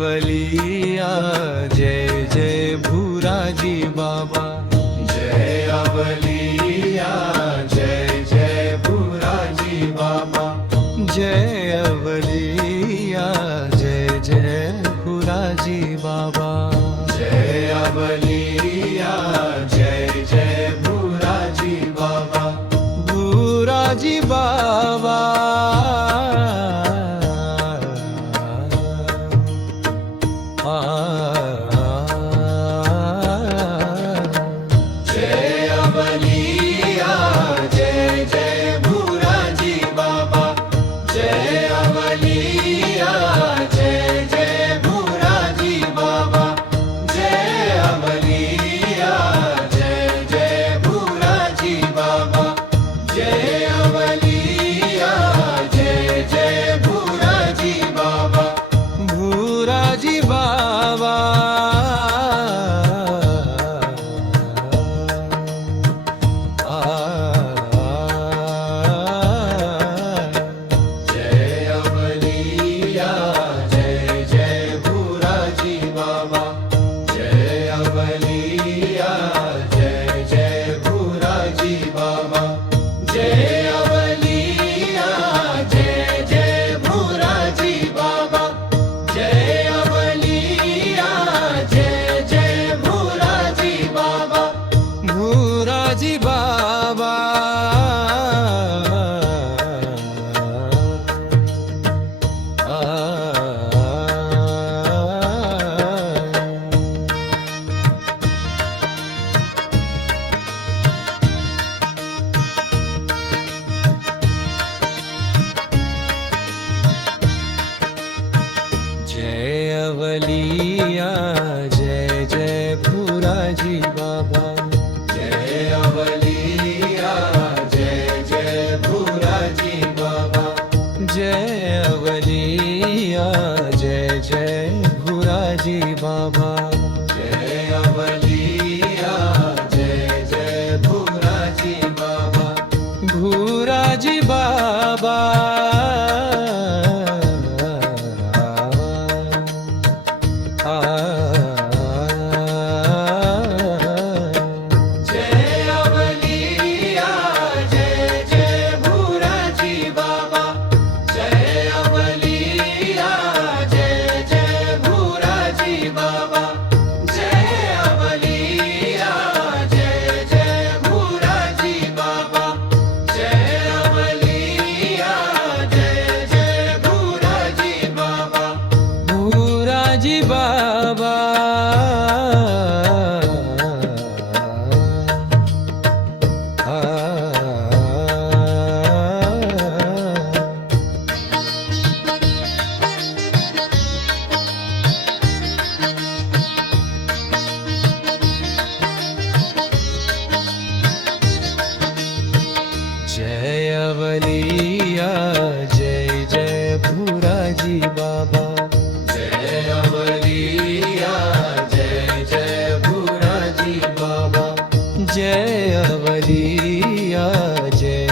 अवलिया जय जय भुराजी बाबा। जय अवलिया जय जय भुराजी बाबा। जय अवलिया जय जय भुराजी बाबा। जय अवलिया जय जय भुराजी बाबा। भुराजी बाबा जय अवलिया जय जय भुराजी बाबा। जय अवलिया जय जय भुराजी बाबा। जय अवलिया जय जय भुराजी बाबा। जय अवलिया जय जय भुराजी बाबा। भुराजी बाबा जय अवलिया जय जय भुराजी बाबा। जय अवलिया जय जय भुराजी बाबा। जय अवलिया जय जय भुराजी बाबा। जय अवलिया जय जय भुराजी बाबा। भुराजी बाबा जय अवलिया जय जय भुराजी बाबा। जय अवलिया जय जय भुराजी बाबा। जय अवलिया जय जय भुराजी बाबा। जय अवलिया जय जय भुराजी बाबा। भुराजी बाबा जय अवलिया जय जय भुराजी बाबा। जय अवलिया जय जय भुराजी बाबा। जय अवलिया जय जय भुराजी बाबा। जय अवलिया जय जय भुराजी बाबा। भुराजी बाबा जय अवलिया जय जय भुराजी बाबा। जय अवलिया जय जय भुराजी बाबा। जय अवलिया जय